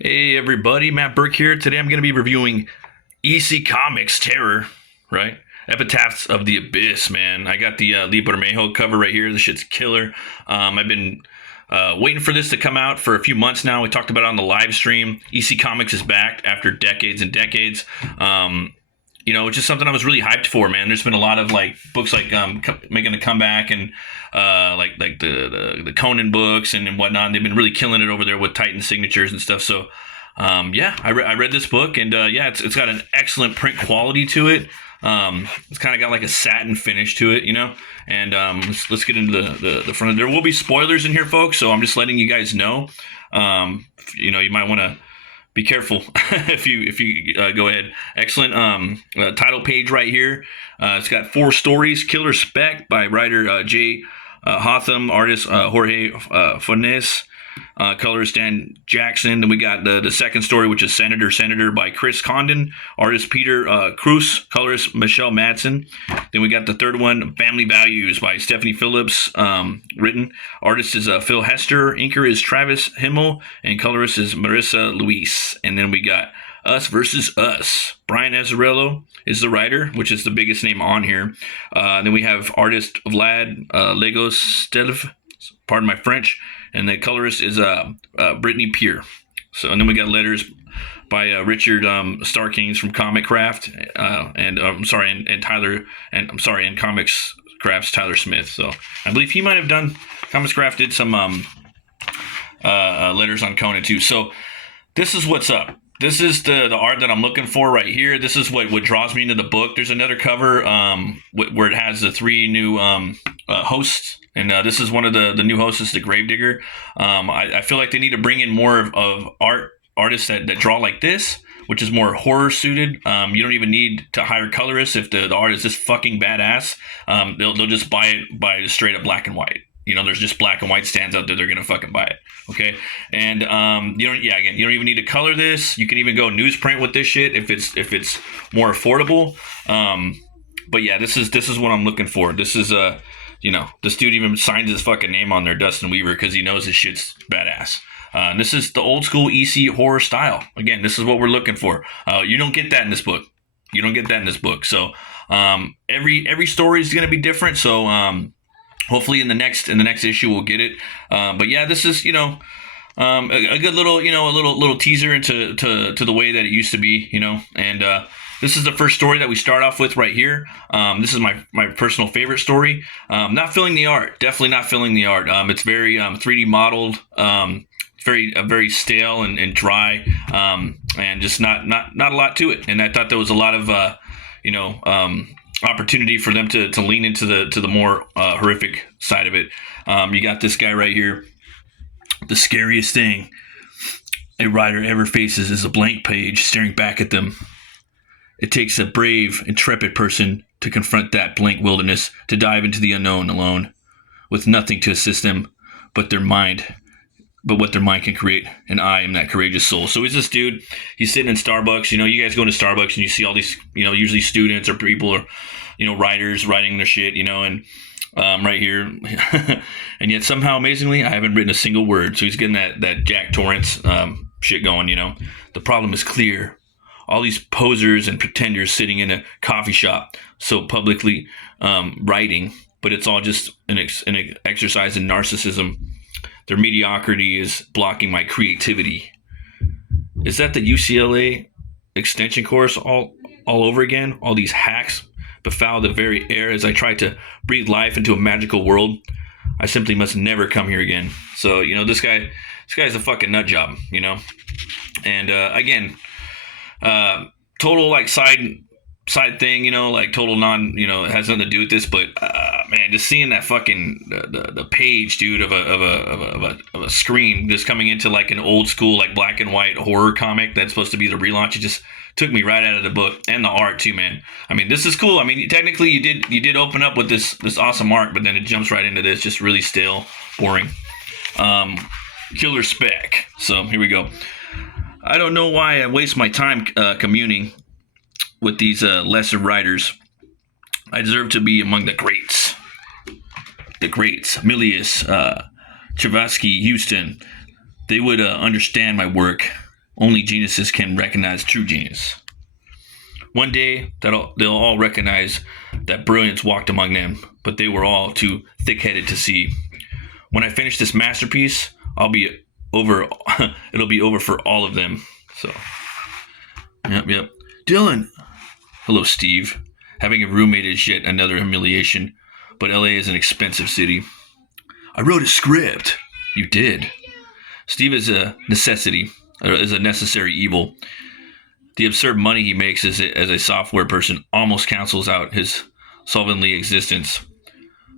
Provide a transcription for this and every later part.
Hey everybody, Matt Burke here. Today I'm going to be reviewing EC Comics Terror, right? Epitaphs of the Abyss, man. I got the Lee Bermejo cover right here. This shit's killer. I've been waiting for this to come out for a few months now. We talked about it on the live stream. EC Comics is back after decades and decades. It's just something I was really hyped for, man. There's been a lot of like books like making a comeback and like the Conan books and whatnot. They've been really killing it over there with Titan signatures and stuff. So I read this book and it's got an excellent print quality to it. It's kind of got like a satin finish to it, And let's get into the front. There will be spoilers in here, folks. So I'm just letting you guys know. You might want to be careful if you go ahead. Excellent title page right here. It's got 4 stories. Killer Spec by writer Jay Hotham, artist Jorge Fornes, colorist Dan Jackson. Then we got the second story, which is Senator by Chris Condon, artist Peter Cruz, colorist Michelle Madsen. Then we got the third one, Family Values by Stephanie Phillips, written. Artist is Phil Hester, inker is Travis Himmel, and colorist is Marissa Luis. And then we got Us versus Us. Brian Azzarello is the writer, which is the biggest name on here. Then we have artist Vlad Legostelv, pardon my French, and the colorist is Brittany Peer. So, and then we got letters by Richard Starkings from Comic Craft, and Comics Crafts Tyler Smith. So I believe he might have done. Comics Craft did some letters on Conan too. So this is what's up. This is the art that I'm looking for right here. This is what draws me into the book. There's another cover where it has the 3 new hosts. And this is one of the new hosts, is the Gravedigger. I feel like they need to bring in more of artists that draw like this, which is more horror suited. You don't even need to hire colorists if the art is just fucking badass. They'll just buy it by straight up black and white. There's just black and white stands out there. They're gonna fucking buy it. Okay, and you don't even need to color this. You can even go newsprint with this shit if it's more affordable. But yeah, this is what I'm looking for. This is this dude even signs his fucking name on there, Dustin Weaver, because he knows his shit's badass. This is the old school EC horror style. Again, this is what we're looking for. You don't get that in this book. So every story is going to be different. So hopefully in the next issue we'll get it. But yeah, this is a good little a little teaser into the way that it used to be. And this is the first story that we start off with right here. This is my personal favorite story. Not feeling the art. Definitely not feeling the art. It's very 3D modeled. Very stale and dry. And just not a lot to it. And I thought there was a lot of opportunity for them to lean into the more horrific side of it. You got this guy right here. The scariest thing a writer ever faces is a blank page staring back at them. It takes a brave, intrepid person to confront that blank wilderness, to dive into the unknown alone, with nothing to assist them but what their mind can create. And I am that courageous soul. So he's this dude. He's sitting in Starbucks. You guys go into Starbucks and you see all these, usually students or people or, writers writing their shit, and right here. And yet somehow, amazingly, I haven't written a single word. So he's getting that Jack Torrance shit going, The problem is clear. All these posers and pretenders sitting in a coffee shop, so publicly writing, but it's all just an exercise in narcissism. Their mediocrity is blocking my creativity. Is that the UCLA extension course all over again? All these hacks befoul the very air as I try to breathe life into a magical world. I simply must never come here again. So, this guy's a fucking nut job, And again, total like side thing, like total non, it has nothing to do with this, but man, just seeing that fucking the page, dude, of a screen just coming into like an old school like black and white horror comic that's supposed to be the relaunch, it just took me right out of the book. And the art too, man. I mean, this is cool. I mean, technically you did open up with this awesome art, but then it jumps right into this, just really stale, boring. Killer Spec. So here we go. I don't know why I waste my time communing with these lesser writers. I deserve to be among the greats. Milius, Chavatsky, Houston. They would understand my work. Only geniuses can recognize true genius. One day, they'll all recognize that brilliance walked among them, but they were all too thick-headed to see. When I finish this masterpiece, I'll be over. It'll be over for all of them. So, yep. Dylan. Hello, Steve. Having a roommate is yet another humiliation, but LA is an expensive city. I wrote a script. You did. Steve is a necessity, is a necessary evil. The absurd money he makes as a software person almost cancels out his solvently existence.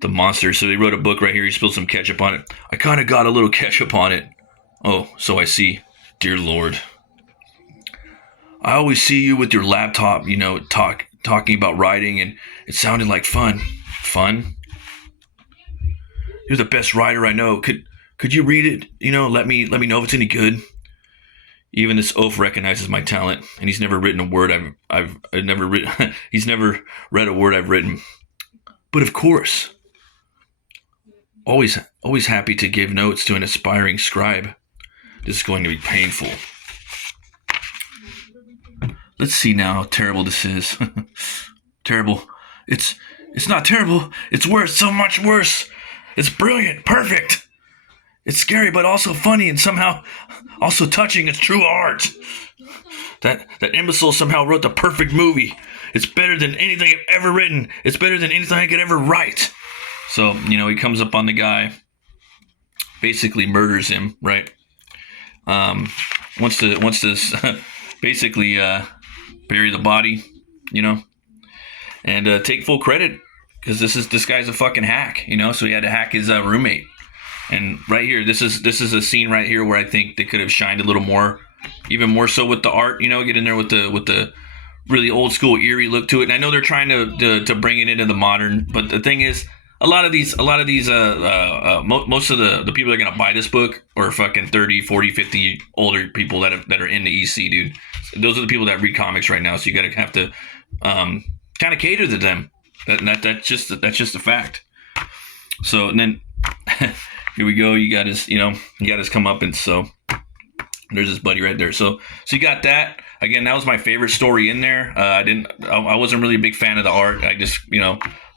The monster. So they wrote a book right here. He spilled some ketchup on it. I kind of got a little ketchup on it. Oh, so I see. Dear Lord. I always see you with your laptop, talking about writing, and it sounded like fun. Fun? You're the best writer I know. Could you read it? Let me know if it's any good. Even this oaf recognizes my talent, and he's never written a word I've never written. He's never read a word I've written. But of course, always happy to give notes to an aspiring scribe. This is going to be painful. Let's see now how terrible this is. Terrible. It's not terrible. It's worse. So much worse. It's brilliant. Perfect. It's scary, but also funny and somehow also touching. It's true art. That imbecile somehow wrote the perfect movie. It's better than anything I've ever written. It's better than anything I could ever write. So, he comes up on the guy, basically murders him, right? Wants to basically bury the body, and take full credit because this guy's a fucking hack, so he had to hack his roommate. And right here, this is a scene right here where I think they could have shined a little more, even more so with the art, get in there with the really old school eerie look to it. And I know they're trying to bring it into the modern, but the thing is, a lot of these most of the people that are gonna buy this book are fucking 30, 40, 50 older people that are in the EC, dude. Those are the people that read comics right now, so you gotta have to kind of cater to them. That's just a fact. So, and then here we go. You got his comeuppance. So there's his buddy right there. So you got that. Again, that was my favorite story in there. I wasn't really a big fan of the art. I just,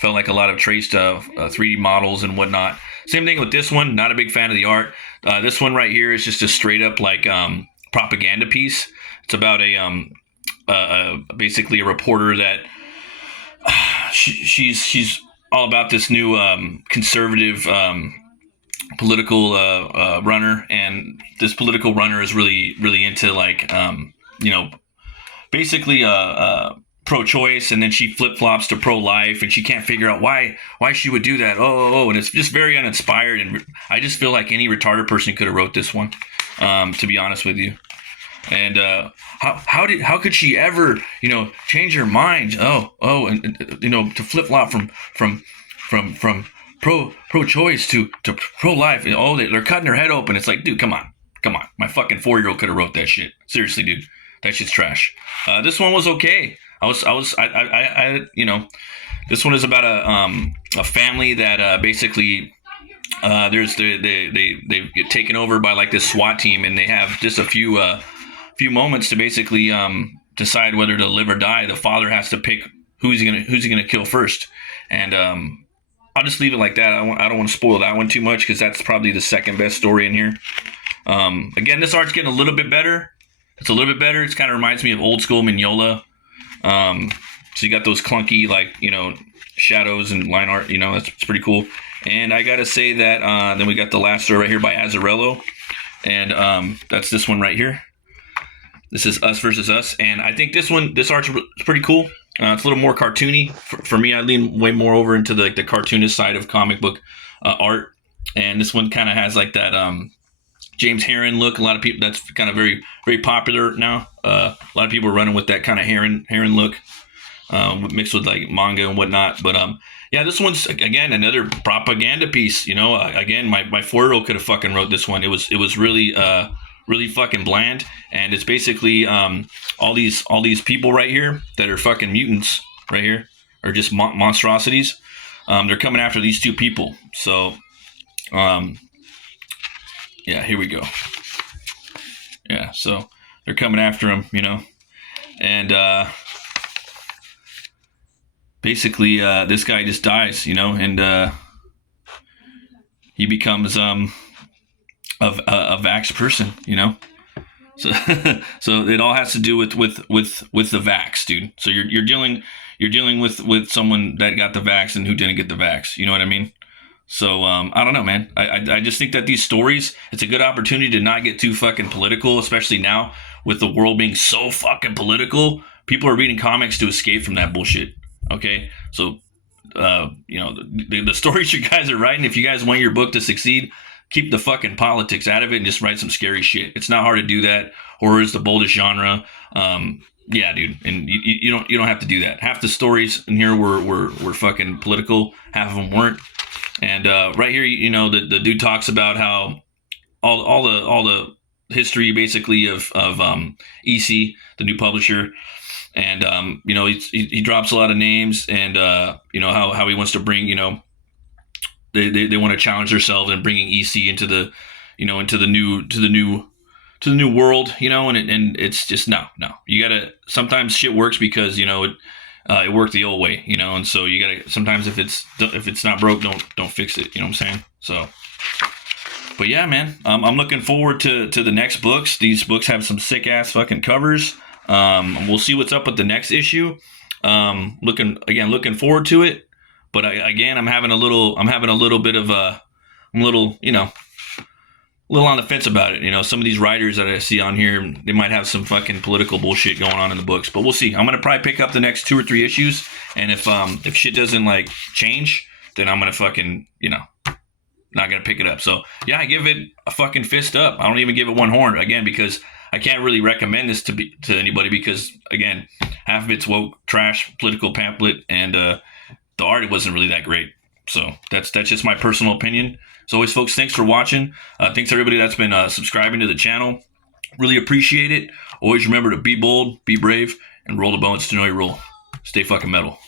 felt like a lot of traced 3D models and whatnot. Same thing with this one. Not a big fan of the art. This one right here is just a straight up like propaganda piece. It's about basically a reporter that she's all about this new conservative political runner, and this political runner is really into like basically pro-choice, and then she flip-flops to pro-life, and she can't figure out why she would do that. And it's just very uninspired, and I just feel like any retarded person could have wrote this one, to be honest with you. And how could she ever change her mind? And to flip-flop from pro-choice to pro-life. They're cutting her head open. It's like, dude, come on. My fucking 4-year-old could have wrote that shit. Seriously, dude, that shit's trash. This one was okay. This one is about a family that basically they get taken over by like this SWAT team, and they have just a few moments to basically decide whether to live or die. The father has to pick who's he gonna kill first, and I'll just leave it like that. I don't want to spoil that one too much because that's probably the second best story in here. Again, this art's getting a little bit better. It's a little bit better. It kind of reminds me of old school Mignola. So you got those clunky shadows and line art. It's pretty cool. And I gotta say that then we got the last story right here by Azzarello, and that's this one right here. This is Us versus Us, and I think this art's pretty cool. It's a little more cartoony. For me, I lean way more over into the cartoonist side of comic book art, and this one kind of has like that James Herron look. A lot of people, that's kind of very, very popular now. A lot of people are running with that kind of Herron look, mixed with like manga and whatnot. But yeah, this one's again another propaganda piece. Again, my 4-year-old could have fucking wrote this one. It was really really fucking bland, and it's basically all these people right here that are fucking mutants right here, are just monstrosities. They're coming after these two people. So yeah, here we go. Yeah, so they're coming after him, you know, and basically this guy just dies, you know, and he becomes a vax person, you know. So so it all has to do with the vax, dude. So you're dealing with someone that got the vax and who didn't get the vax. You know what I mean? So I don't know, man. I just think that these stories, it's a good opportunity to not get too fucking political, especially now with the world being so fucking political. People are reading comics to escape from that bullshit. Okay, so you know, the stories you guys are writing, if you guys want your book to succeed, keep the fucking politics out of it and just write some scary shit. It's not hard to do that. Horror is the boldest genre. Yeah, dude, and you don't have to do that. Half the stories in here were fucking political. Half of them weren't. And right here, you know, the dude talks about how all the history basically of EC, the new publisher. And you know, he drops a lot of names, and you know how he wants to bring, you know, they want to challenge themselves and bringing EC into the, you know, into the new world, you know, and it's just no. You gotta, sometimes shit works because, you know, it worked the old way, you know, and so you gotta, sometimes if it's not broke, don't fix it, you know what I'm saying? So, but yeah, man, I'm looking forward to the next books. These books have some sick ass fucking covers. We'll see what's up with the next issue. Looking forward to it. But I'm having a little bit of I'm a little, you know, a little on the fence about it. You know, some of these writers that I see on here, they might have some fucking political bullshit going on in the books. But we'll see. I'm gonna probably pick up the next 2 or 3 issues, and if shit doesn't like change, then I'm gonna fucking, you know, not gonna pick it up. So yeah, I give it a fucking fist up. I don't even give it one horn, again, because I can't really recommend this to anybody, because again, half of it's woke trash, political pamphlet, and the art wasn't really that great. So that's just my personal opinion. As always, folks, thanks for watching. Thanks to everybody that's been subscribing to the channel. Really appreciate it. Always remember to be bold, be brave, and roll the bones to know your role. Stay fucking metal.